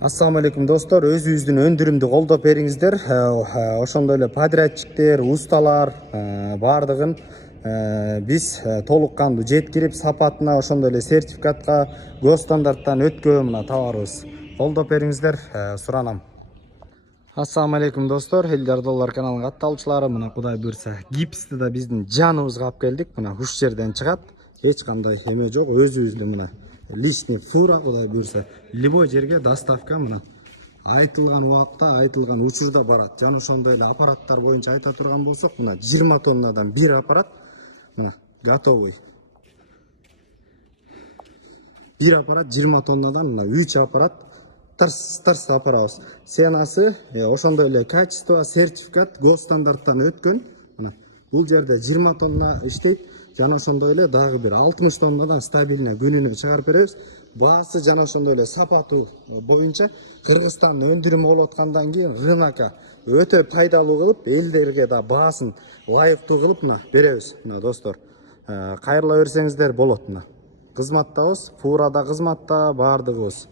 Assalamu alaikum dostlar, özünüzdün öndürümdü koldoп бериңиздер. Ошондой эле подрядчиктер, усталар бардыгын биз толук кандуу жеткирип, сапатына, ошондой эле сертификатка, госстандарттан өткөн мына табарыбыз. Колдоп бериңиздер, суранам. Assalamu alaikum dostlar, Элдар Доллар каналынын катталуучулары, мына Кудай буйрса, гипсти да биздин жаныбызга алып келдик. Мына уш жерден чыгат, эч кандай эме жок, өзүбүздүн мына личный фура, Кудай буйрса, любой жерге доставка мына айтылган убакта, айтылган учурда барат. Жана ошондой эле аппараттар боюнча айта турган болсок, мына 20 тоннадан бир аппарат, мына готовый. Бир аппарат 20 тоннадан, мына 3 аппарат тарс апарабыз. Сенасы ошондой эле качество, сертификат, госстандарттан өткөн. Мына бул жерде 20 тонна иштейт. Жана ошондой эле дагы бир 60 тоннадан стабильно күнүнө чыгарып беребиз. Баасы жана ошондой эле сапаты боюнча Кыргызстандын өндүрүмү болуп аткандан кийин рынокко өтө пайдалуу кылып, элдерге да баасын лайыктуу кылып мына беребиз. Мына достор, кайрыла берсеңиздер болот. Мына кызматтабыз, фурада кызматта бардыгыбыз.